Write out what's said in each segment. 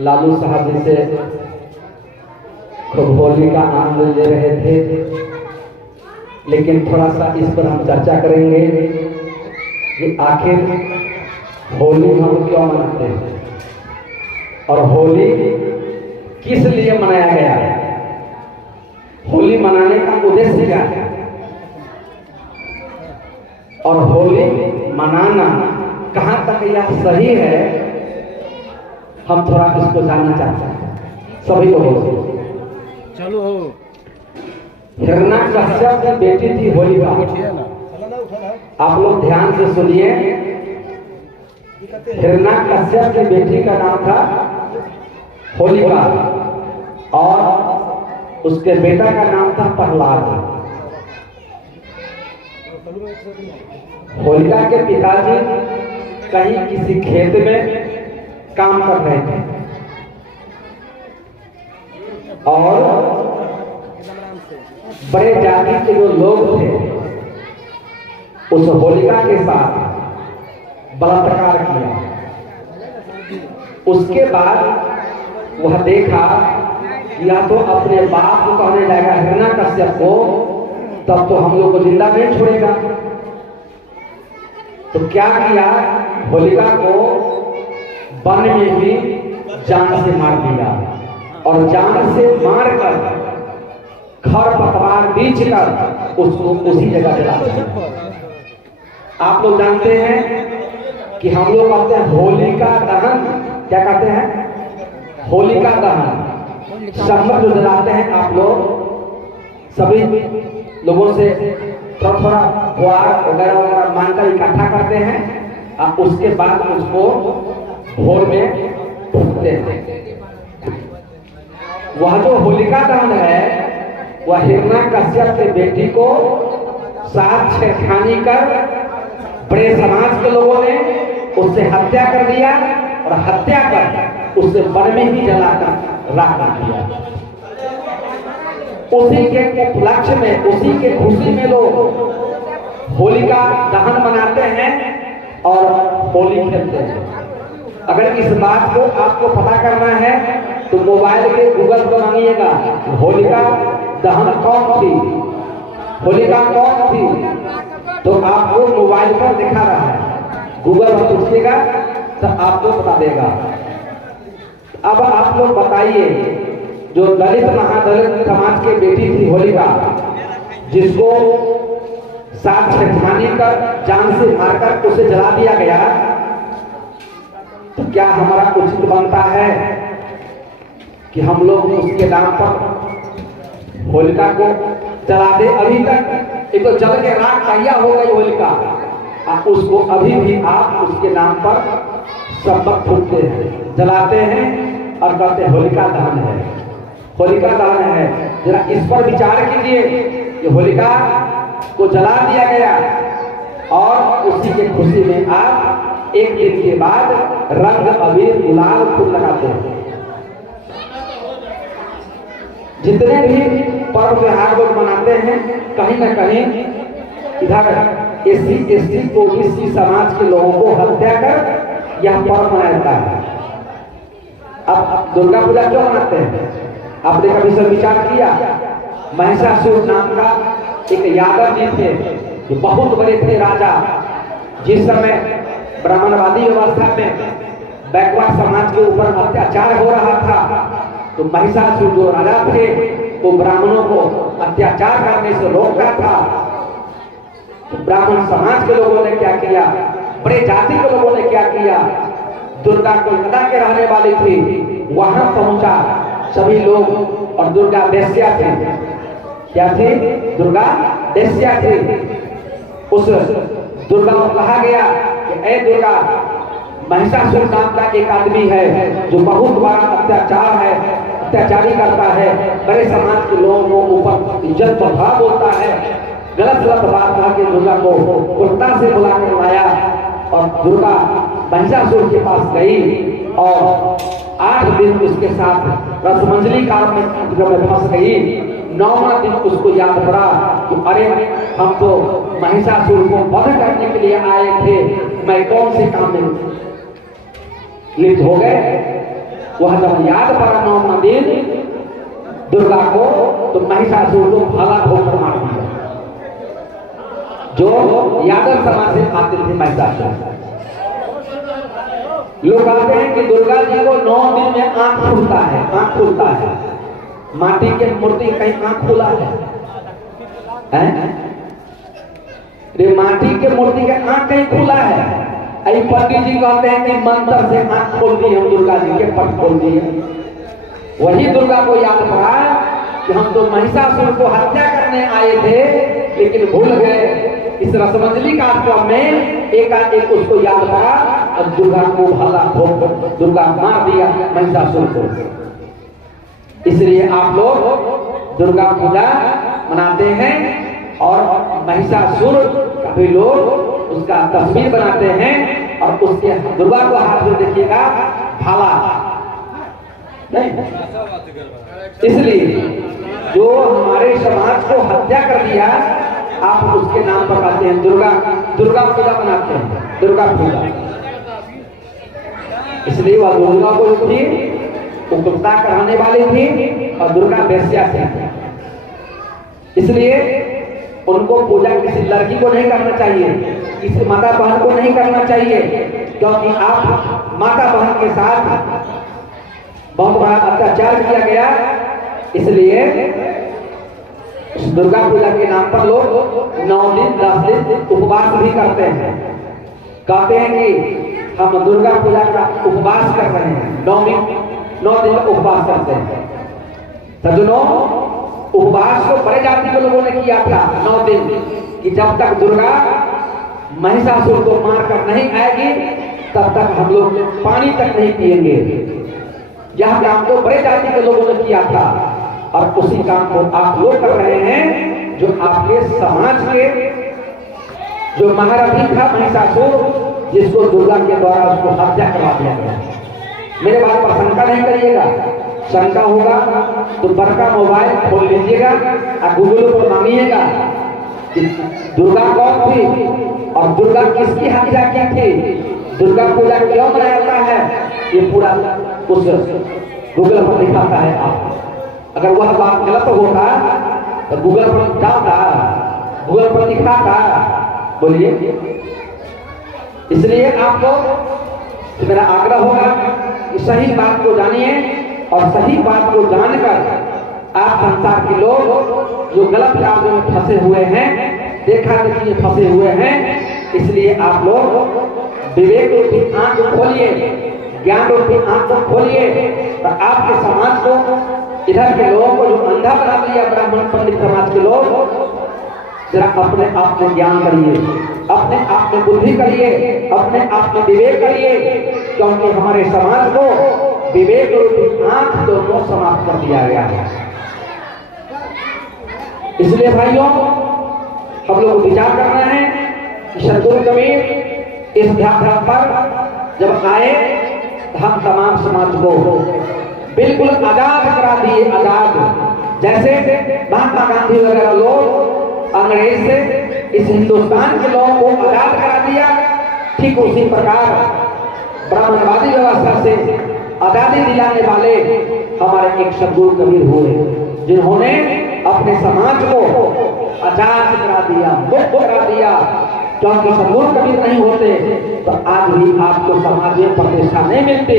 लालू साहब जी से खूब होली का आनंद ले रहे थे, लेकिन थोड़ा सा इस पर हम चर्चा करेंगे कि आखिर होली हम क्यों मनाते हैं और होली किस लिए मनाया गया है, होली मनाने का उद्देश्य क्या है और होली मनाना कहां तक यह सही है, हम थोड़ा इसको जानना चाहते हैं। सभी को बोलो चलो। हिरण्यकश्यप की बेटी थी होलिका। आप लोग ध्यान से सुनिए, हिरण्यकश्यप की बेटी का नाम था होलिका और उसके बेटा का नाम था प्रहलाद। होलिका के पिताजी कहीं किसी खेत में काम कर रहे थे और बड़े जाति के जो लोग थे उस होलिका के साथ बलात्कार किया। उसके बाद वह देखा या तो अपने बाप को कहने लगा हिरण्यकश्यप को, तब तो हम लोग को जिंदा नहीं छोड़ेगा। तो क्या किया, होलिका को वन में भी जान से मार दिया और जान से मारकर खर पतवार बीच कर उसको उसी जगह जला दिया। आप लोग जानते हैं कि हम लोग कहते हैं होलिका दहन, क्या कहते हैं, होलिका दहन शम्बर जो जलाते हैं। आप लोग सभी लोगों से थोड़ा पुआर वगैरह वगैरह मानकर इकट्ठा करते हैं और उसके बाद उसको भोर में फूकते हैं। वह जो होलिका दहन है वह हिरण्यकश्यप के बेटी को साथ छेड़खानी कर बड़े समाज के लोगों ने उससे हत्या कर दिया और हत्या कर उससे वन में ही जलाकर राख कर दिया। उसी के उपलक्ष्य में, उसी के खुशी में लोग होलिका दहन मनाते हैं और होली खेलते हैं। अगर इस बात को आपको पता करना है तो मोबाइल के गूगल पर मांगिएगा होलिका दहन कौन थी, होलिका कौन थी, तो आपको मोबाइल पर दिखा रहा है। गूगल पर पूछिएगा तो आपको बता देगा। अब आप लोग बताइए, जो दलित महादलित समाज की बेटी थी होलिका, जिसको साथ छेड़खानी कर जान से मारकर उसे जला दिया गया, तो क्या हमारा उचित बनता है कि हम लोग उसके नाम पर होलिका को जला दे? अभी तक एक तो जल के राख तैया हो गई होलिका, उसको अभी भी आप उसके नाम पर शम्बर फूकते हैं, जलाते हैं और कहते हैं होलिका दहन है, होलिका दहन है। जरा इस पर विचार कीजिए कि होलिका को जला दिया गया और उसी के खुशी में आप एक दिन के बाद रंग अबीर गुलाल फूल लगाते हैं। जितने भी पर्व त्योहार लोग मनाते हैं, कहीं ना कहीं इधर SC OBC समाज के लोगों को हत्या कर यह पर्व मनाया जाता है। अब दुर्गा पूजा क्यों मनाते हैं? आपने कभी सब विचार किया? महिषासुर नाम का एक यादव जी थे जो बहुत बड़े थे राजा। जिस समय ब्राह्मणवादी व्यवस्था में बैकवर्ड समाज के ऊपर अत्याचार हो रहा था, तो महिषासुर जो राजा थे वो ब्राह्मणों को अत्याचार करने से रोकता था। तो ब्राह्मण समाज के लोगों ने क्या किया, बड़े जाति के लोगों ने क्या किया, दुर्गा कोलकाता के रहने वाली थी, वहां पहुंचा सभी लोग और दुर्गा वेश्या थी। क्या थी? दुर्गा वेश्या थी। उस दुर्गा को कहा गया कि ऐ दुर्गा, महिषासुर नाम का एक आदमी है जो बहुत बड़ा अत्याचार है, अत्याचारी करता है, बड़े समाज के लोगों को ऊपर इज्जत भाव बोलता है, गलत गलत बात कहा के दुर्गा को कोलकाता से बुलाकर लाया और दुर्गा महिषासुर के पास गई और 8 दिन उसके साथ रसमंजली काल में फंस गई। 9वां दिन उसको याद पड़ा कि अरे हम तो महिषासुर को वध करने के लिए आए थे, मैं कौन से काम में लिप्त हो गए। वह जब याद पड़ा 9वां दिन दुर्गा को, तो महिषासुर को भाला ठोकर मार दिया। जो यादव समाज से आते थे महिषासुर, लोग कहते हैं कि दुर्गा जी को 9 दिन में आंख खुलता है, आंख खुलता है। माटी के मूर्ति कहीं आंख खुला है? माटी के मूर्ति का आंख कहीं खुला है? अभी पंडित जी कहते हैं कि मंत्र से आंख खोल दी हम दुर्गा जी के, पट खोल दिए। वही दुर्गा को याद पड़ा कि हम तो महिषासुर को हत्या करने आए थे, लेकिन भूल गए। इस रसमंजली का क्रम में एकाएक उसको याद पड़ा और दुर्गा को भाला ठोक दुर्गा मार दिया महिषासुर को। इसलिए आप लोग दुर्गा पूजा मनाते हैं और महिषासुर का भी लोग उसका तस्वीर बनाते हैं और उसके दुर्गा को हाथ में देखिएगा भाला नहीं। इसलिए जो हमारे समाज को हत्या कर दिया, आप उसके नाम पर कहते हैं दुर्गा, दुर्गा पूजा बनाते हैं, दुर्गा पूजा। इसलिए वह दुर्गा को थी, उत्तमता कराने वाली थी और दुर्गा वेश्या थी। इसलिए उनको पूजा किसी लड़की को नहीं करना चाहिए, किसी माता बहन को नहीं करना चाहिए, क्योंकि आप माता बहन के साथ बहुत बड़ा अत्याचार किया गया। इसलिए दुर्गा पूजा के नाम पर लोग 9 दिन 10 दिन उपवास भी करते हैं। कहते हैं कि हम दुर्गा पूजा का उपवास कर रहे हैं, 9 दिन का उपवास करते हैं। सज्जनों, उपवास को बड़े जाति के लोगों ने किया था 9 दिन, कि जब तक दुर्गा महिषासुर को मारकर नहीं आएगी तब तक हम लोग पानी तक नहीं पिएंगे। यह काम तो बड़े जाति के लोगों ने किया था और उसी काम को आप लोग कर रहे हैं, जो आपके समाज के जो महारथी था महिषासुर, जिसको दुर्गा के द्वारा उसको हत्या करवा दिया गया। मेरे बात पर शंका नहीं करिएगा, शंका होगा तो बड़का मोबाइल खोल लीजिएगा और गूगल पर मांगिएगा कि दुर्गा कौन थी और दुर्गा किसकी हत्या की थी, दुर्गा पूजा क्यों मनाया जाता है, ये पूरा उस गूगल पर दिखाता है। आप अगर वह बात गलत होता तो गूगल पर जाता, गूगल पर दिखाता, बोलिए। इसलिए आपको तो मेरा आग्रह होगा कि सही बात को जानिए और सही बात को जानकर आप संसार के लोग जो गलत कार्यों में फंसे हुए हैं, देखा देखी में फंसे हुए हैं, इसलिए आप लोग विवेक रूपी आंख खोलिए, ज्ञान रूपी आंख खोलिए और आपके समाज को, इधर के लोगों को जो अंधा बना दिया ब्राह्मण पंडित समाज के लोग, जरा अपने आप में ज्ञान करिए, अपने आप में बुद्धि करिए, अपने आप में विवेक करिए, क्योंकि हमारे समाज को विवेक रूपी आंख दोनों समाप्त कर दिया गया है। इसलिए भाइयों, हम लोग विचार करना है कि सदगुरु कबीर इस ध्यान पर जब आए, हम तमाम समाज को बिल्कुल आजाद करा दिए, आजाद। जैसे महात्मा गांधी वगैरह लोग अंग्रेज से इस हिंदुस्तान के लोगों को आजाद करा दिया, ठीक उसी प्रकार ब्राह्मणवादी व्यवस्था से आजादी दिलाने वाले हमारे एक सदगुरु कबीर हुए, जिन्होंने अपने समाज को आजाद करा दिया, मुक्त करा दिया। क्योंकि सदगुरु कबीर नहीं होते तो आज भी आपको समाज में प्रतिष्ठा नहीं मिलती।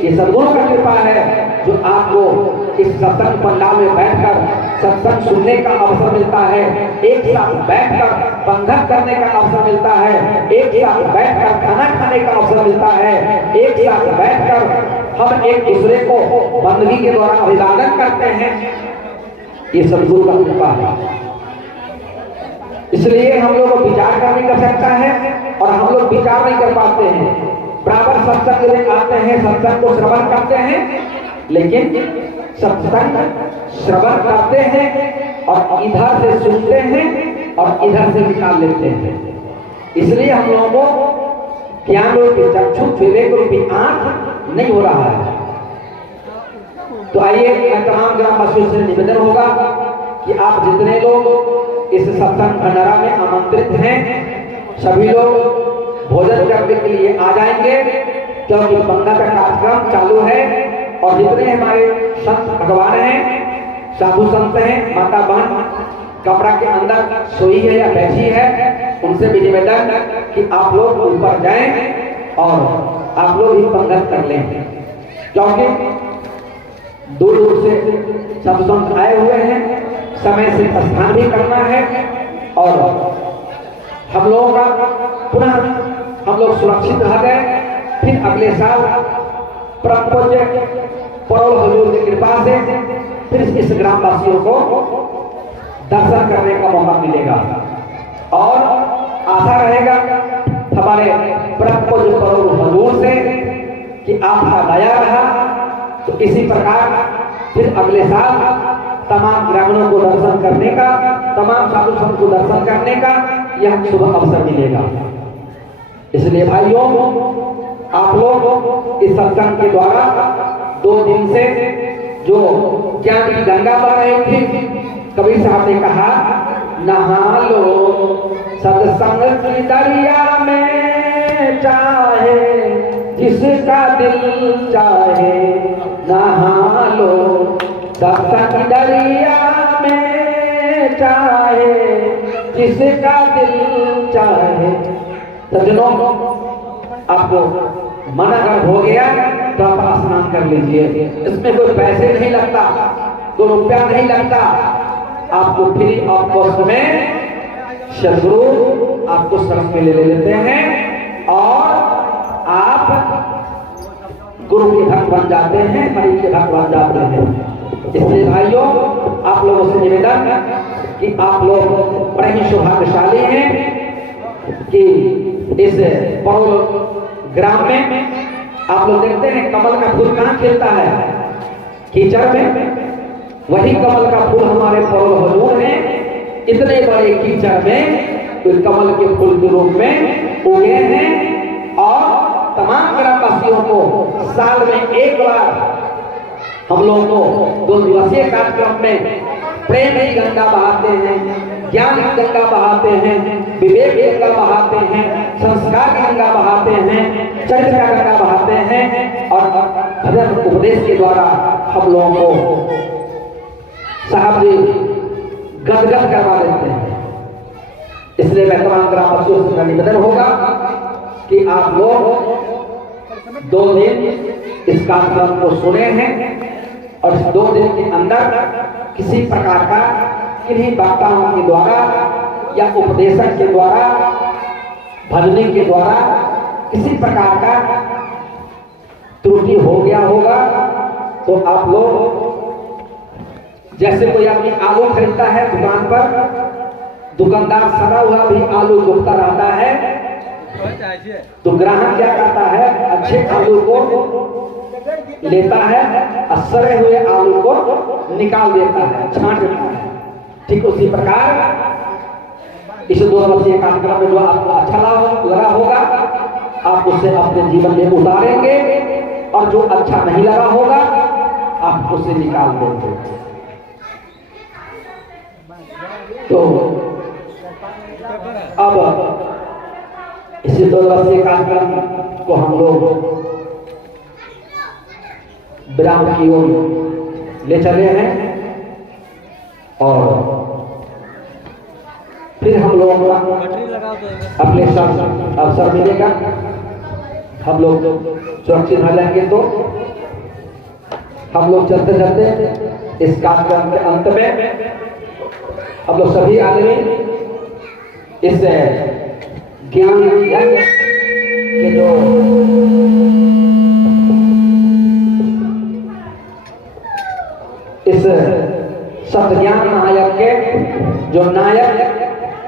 ये सदगुरु का कृपा है जो आपको इस सत्संग पंडाल में बैठकर सत्संग सुनने का अवसर मिलता है, एक साथ बैठकर बंधन करने का अवसर मिलता है, एक साथ बैठकर खाना खाने का अवसर मिलता है, एक साथ बैठकर हम एक दूसरे को बंदगी के द्वारा अभिवादन करते हैं। ये सदगुरु का कृपा है। इसलिए हम लोग को विचार करने की आवश्यकता है और हम लोग विचार नहीं कर पाते हैं। बराबर सत्संग में आते हैं, सत्संग को श्रवण करते हैं, लेकिन सत्संग श्रवण करते हैं और इधर से सुनते हैं और इधर से निकाल लेते हैं। इसलिए हम लोगों को ज्ञान रूपी चक्षु, विवेक रूपी आंख नहीं हो रहा है। तो आइए तमाम ग्रामवासियों से निवेदन होगा कि आप जितने लोग इस सत्संग भंडारा में आमंत्रित हैं, सभी लोग भोजन करने के लिए आ जाएंगे। क्योंकि पंगत का कार्यक्रम चालू है और जितने हमारे संत भगवान हैं, साधु संत हैं, माता बहन कमरा के अंदर सोई है या बैठी है, उनसे भी निवेदन कि आप लोग ऊपर जाएं और आप लोग ही पंगत कर लें, क्योंकि दूर दूर से साधु संत आए हुए हैं, समय से प्रस्थान भी करना है और हम लोगों का पुनः हम लोग सुरक्षित रह गए। फिर अगले साल परम पूज्य परोल हुजूर की कृपा से फिर इस ग्रामवासियों को दर्शन करने का मौका मिलेगा और आशा रहेगा हमारे परम पूज्य परोल हुजूर से कि आपका दया रहा तो इसी प्रकार फिर अगले साल तमाम ग्रामीणों को दर्शन करने का, तमाम साधु संत को दर्शन करने का यह शुभ अवसर मिलेगा। इसलिए भाइयों, आप लोग इस सत्संग के द्वारा 2 दिन से जो ज्ञान की गंगा बह रही थी, कबीर साहब ने कहा नहा लो सत्संग की दरिया में, चाहे जिसका दिल चाहे नहा लो सत्संग की दरिया में, चाहे जिसका दिल चाहे। सज्जनों, आपको मन अगर हो गया तो आप स्नान कर लीजिए, इसमें कोई पैसे नहीं लगता, 2 रुपया नहीं लगता, आपको फ्री ऑफ कॉस्ट में सदगुरु आपको सड़क पे ले लेते हैं और आप गुरु के भक्त बन जाते हैं, हरि के भक्त बन जाते हैं। इसलिए भाइयों, आप लोगों से निवेदन कि आप लोग बड़े ही सौभाग्यशाली हैं कि इस परोल ग्राम में आप लोग देखते हैं कमल का फूल कहाँ खिलता है, कीचड़ में, वही कमल का फूल हमारे परोल हुजूर हैं इतने बड़े कीचड़ में तो कमल के फूल के रूप में उगे हैं और तमाम ग्रामवासियों को साल में एक बार हम लोगों को 2 दिवसीय कार्यक्रम में प्रेम की गंगा बहाते हैं, ज्ञान की गंगा बहाते हैं, विवेक की गंगा बहाते हैं, संस्कार की गंगा बहाते हैं, चरित्र का गंगा बहाते हैं और भजन उपदेश के द्वारा हम लोगों को साहब जी गदगद करवा देते हैं। इसलिए मैं तमाम ग्रामवासियों से निवेदन होगा कि आप लोग 2 दिन इस कार्यक्रम को सुने हैं और इस 2 दिन के अंदर किसी प्रकार का किन्हीं वक्ताओं के द्वारा या उपदेशक के द्वारा, भजनी के द्वारा किसी प्रकार का त्रुटि हो गया होगा तो आप लोग, जैसे कोई आदमी आलू खरीदता है दुकान पर, दुकानदार सड़ा हुआ भी आलू जोड़ता रहता है तो ग्राहक क्या करता है, अच्छे आलू को लेता है और सड़े हुए आलू को निकाल देता है, छांट देता है। ठीक उसी प्रकार इस 2 दिवसीय कार्यक्रम में जो आपको अच्छा लगा होगा आप उसे अपने जीवन में उतारेंगे और जो अच्छा नहीं लगा होगा आप उसे निकाल देंगे। तो अब इसी 2 दिवसीय कार्यक्रम को हम लोग विराम की ओर ले चले हैं और फिर हम लोगों का अपने साथ अवसर मिलेगा, हम लोग सुरक्षित हो जाएंगे तो हम लोग चलते चलते इस कार्यक्रम के अंत में हम लोग सभी आदमी इस ज्ञान यज्ञ के जो इस सत्य ज्ञान महायज्ञ के जो नायक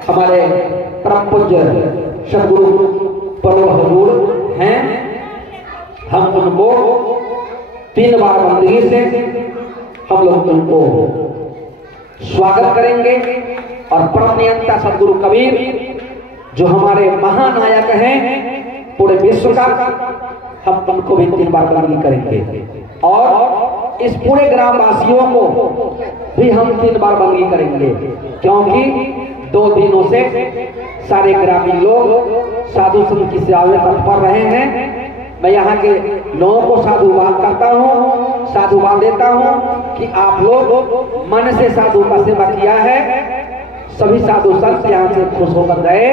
हमारे परम पूज्य सदगुरु परोल हुजूर हैं, हम उनको 3 बार बंदगी से हम लोग उनको स्वागत करेंगे और परम नियंता सदगुरु कबीर जो हमारे महानायक हैं पूरे विश्व का, हम उनको भी 3 बार बंदगी करेंगे और इस पूरे ग्रामवासियों को भी हम 3 बार बंदगी करेंगे, क्योंकि 2 दिनों से सारे ग्रामीण लोग साधु संत की सेवा में तत्पर रहे हैं मैं यहाँ के लोगों को साधुवाद करता हूँ, साधुवाद देता हूँ कि आप लोग मन से साधु का सेवा किया है। सभी साधु संत यहाँ से खुश होकर गए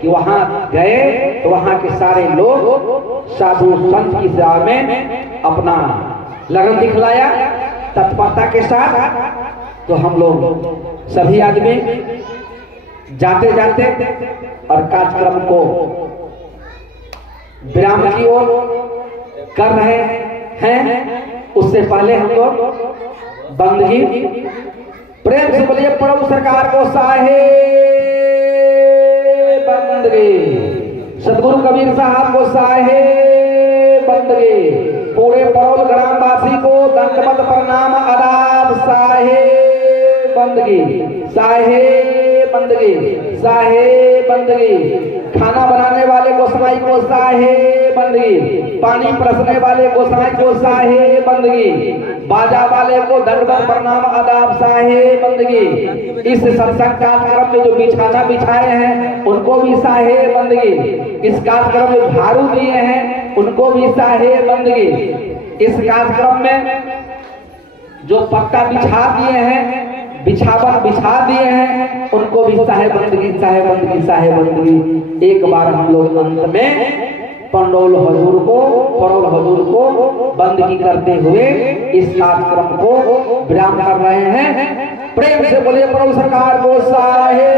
कि वहाँ गए तो वहाँ के सारे लोग साधु संत की सेवा में अपना लगन दिखलाया तत्परता के साथ। तो हम लोग सभी आदमी जाते जाते और कार्यक्रम को विराम की ओर कर रहे हैं। उससे पहले हम लोग बंदगी प्रेम से बोलिए प्रभु सरकार को साहे बंदगी, सदगुरु कबीर साहब को साहे बंदगी, पूरे परौल ग्रामवासी को दंडवत प्रणाम आदाब, साहे बंदगी, साहे बंदगी, साहे बंदगी। खाना बनाने वाले गोसाई को साहे बंदगी, पानी परसने वाले गोसाई को साहे बंदगी, बाजा वाले को दंडवत प्रणाम आदाब, साहे बंदगी। इस सत्संग कार्यक्रम में जो बिछाना बिछाए हैं उनको भी साहे बंदगी, इस कार्यक्रम में झाड़ू दिए हैं उनको भी साहे बंदगी, इस कार्यक्रम में जो पक्का बिछा दिए हैं, बिछावन बिछा दिए हैं उनको भी साहे बंदगी, साहे बंदगी, साहे बंदगी। एक बार हम लोग अंत में पंडौल हजूर को बंदगी करते हुए इस कार्यक्रम को विराम कर रहे हैं। प्रेम से बोलिए प्रभु सरकार को साहे